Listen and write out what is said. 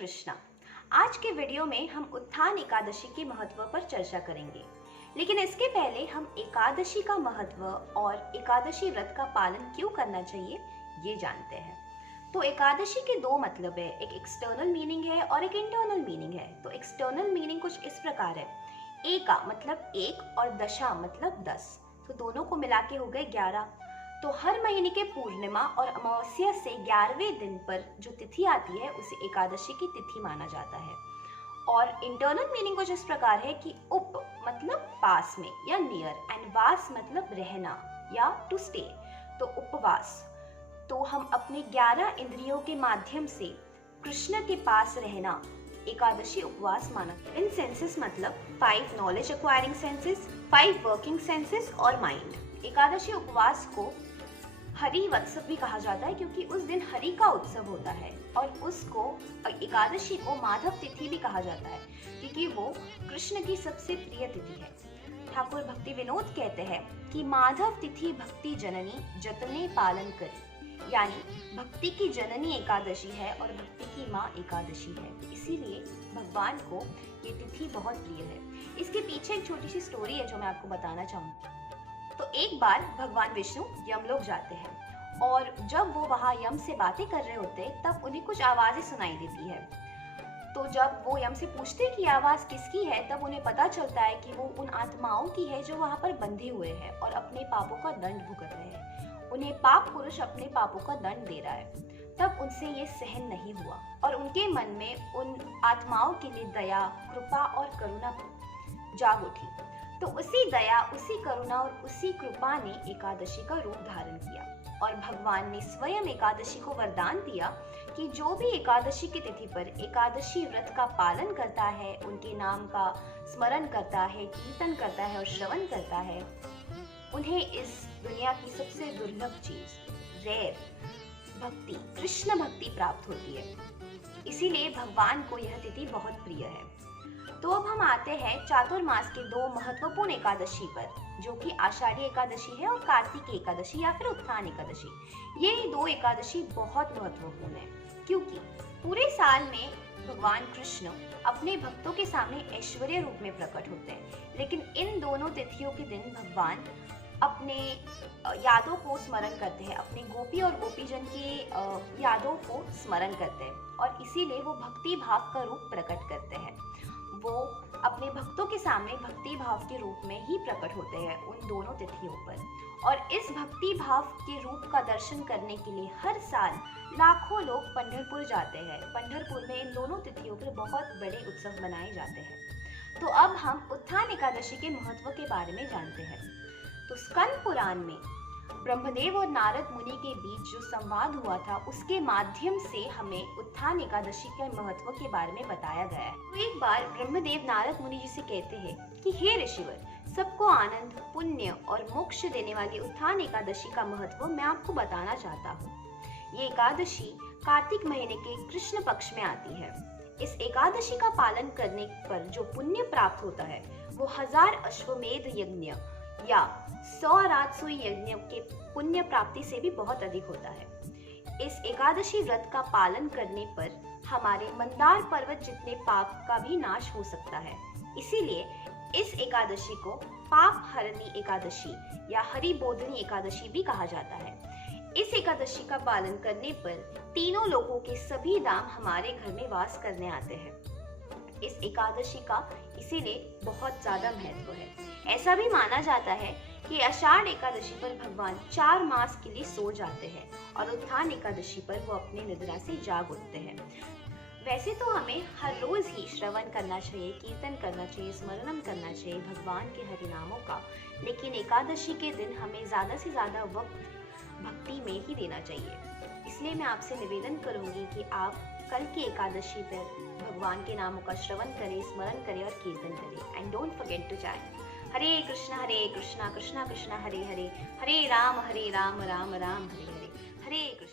कृष्णा। आज के वीडियो में हम उत्थान एकादशी के महत्व पर चर्चा करेंगे, लेकिन इसके पहले हम एकादशी का महत्व और एकादशी व्रत का पालन क्यों करना चाहिए ये जानते हैं। तो एकादशी के दो मतलब है, एक एक्सटर्नल मीनिंग है और एक इंटरनल मीनिंग है। तो एक्सटर्नल मीनिंग कुछ इस प्रकार है, एका मतलब एक और दशा मतलब 10, तो दोनों को मिला के हो गए 11। तो हर महीने के पूर्णिमा और अमावस्या से 11वें दिन पर जो तिथि आती है उसे एकादशी की तिथि माना जाता है। और इंटरनल मीनिंग कुछ इस प्रकार है कि उप मतलब पास में या नियर, एंड वास मतलब रहना या टू स्टे, तो उपवास। तो हम अपने 11 इंद्रियों के माध्यम से कृष्ण के पास रहना एकादशी उपवास माना। इन सेंसेस मतलब 5 knowledge acquiring senses, 5 working senses और माइंड। एकादशी उपवास को हरि उत्सव भी कहा जाता है क्योंकि उस दिन हरि का उत्सव होता है, और उसको एकादशी को माधव तिथि भी कहा जाता है क्योंकि वो कृष्ण की सबसे प्रिय तिथि है। ठाकुर भक्ति विनोद कहते हैं कि माधव तिथि भक्ति जननी जतने पालन करी, यानी भक्ति की जननी एकादशी है और भक्ति की माँ एकादशी है, इसीलिए भगवान को ये तिथि बहुत प्रिय है। इसके पीछे एक छोटी सी स्टोरी है जो मैं आपको बताना चाहूंगी। तो एक बार भगवान विष्णु यमलोक जाते हैं, और जब वो वहां यम से बातें कर रहे होते तब उन्हें कुछ आवाजें सुनाई देती है। तो जब वो यम से पूछते कि आवाज किसकी है, तब उन्हें पता चलता है कि वो उन आत्माओं की है जो वहां पर बंधे हुए हैं और अपने पापों का दंड भुगत रहे हैं। उन्हें पाप पुरुष अपने पापों का दंड दे रहा है। तब उनसे ये सहन नहीं हुआ और उनके मन में उन आत्माओं के लिए दया, कृपा और करुणा जाग उठी। तो उसी दया, उसी करुणा और उसी कृपा ने एकादशी का रूप धारण किया, और भगवान ने स्वयं एकादशी को वरदान दिया कि जो भी एकादशी की तिथि पर एकादशी व्रत का पालन करता है, उनके नाम का स्मरण करता है, कीर्तन करता है और श्रवण करता है, उन्हें इस दुनिया की सबसे दुर्लभ चीज, रेयर भक्ति, कृष्ण भक्ति प्राप्त होती है। इसीलिए भगवान को यह तिथि बहुत प्रिय है। तो अब हम आते हैं चातुर्मास के दो महत्वपूर्ण एकादशी पर, जो कि आषाढ़ी एकादशी है और कार्तिक एकादशी या फिर उत्थान एकादशी। ये दो एकादशी बहुत महत्वपूर्ण है क्योंकि पूरे साल में भगवान कृष्ण अपने भक्तों के सामने ऐश्वर्य रूप में प्रकट होते हैं, लेकिन इन दोनों तिथियों के दिन भगवान अपने यादों को स्मरण करते हैं, अपने गोपी और गोपीजन की यादों को स्मरण करते हैं, और इसीलिए वो भक्ति भाव का रूप प्रकट करते हैं। वो अपने भक्तों के सामने भक्ति भाव के रूप में ही प्रकट होते हैं उन दोनों तिथियों पर। और इस भक्ति भाव के रूप का दर्शन करने के लिए हर साल लाखों लोग पंढरपुर जाते हैं। पंढरपुर में इन दोनों तिथियों पर बहुत बड़े उत्सव मनाए जाते हैं। तो अब हम उत्थान एकादशी के महत्व के बारे में जानते हैं। तो स्कंद पुराण में ब्रह्मदेव और नारद मुनि के बीच जो संवाद हुआ था, उसके माध्यम से हमें उत्थान एकादशी के महत्व के बारे में बताया गया है। तो एक बार ब्रह्मदेव नारद मुनि जी से कहते हैं कि हे ऋषिवर, सबको आनंद, पुण्य और मोक्ष देने वाली उत्थान एकादशी का महत्व मैं आपको बताना चाहता हूँ। ये एकादशी कार्तिक महीने के कृष्ण पक्ष में आती है। इस एकादशी का पालन करने पर जो पुण्य प्राप्त होता है वो 1000 अश्वमेध यज्ञ या 100 राजसूय यज्ञ के पुण्य प्राप्ति से भी बहुत अधिक होता है। इस एकादशी व्रत का पालन करने पर हमारे मंदार पर्वत जितने पाप का भी नाश हो सकता है। इसीलिए इस एकादशी को पाप हरणी एकादशी या हरि बोधनी एकादशी भी कहा जाता है। इस एकादशी का पालन करने पर तीनों लोगों के सभी धाम हमारे घर में वास करने आते हैं। इस एकादशी का इसीलिए बहुत ज्यादा महत्व है। ऐसा भी माना जाता है कि आषाढ़ एकादशी पर भगवान 4 मास के लिए सो जाते हैं और उत्थान एकादशी पर वो अपने निद्रा से जाग उठते हैं। वैसे तो हमें हर रोज ही श्रवण करना चाहिए, कीर्तन करना चाहिए, स्मरणम करना चाहिए भगवान के हरिनामों का, लेकिन एकादशी के दिन हमें ज्यादा से ज्यादा वक्त भक्ति में ही देना चाहिए। इसलिए मैं आपसे निवेदन करूंगी कि आप कल की एकादशी पर भगवान के नामों का श्रवण करें, स्मरण करें और कीर्तन करें। And don't forget to chant Hare Krishna Krishna Krishna Hare Hare, Hare Ram Ram Ram Hare Hare, Hare Krishna.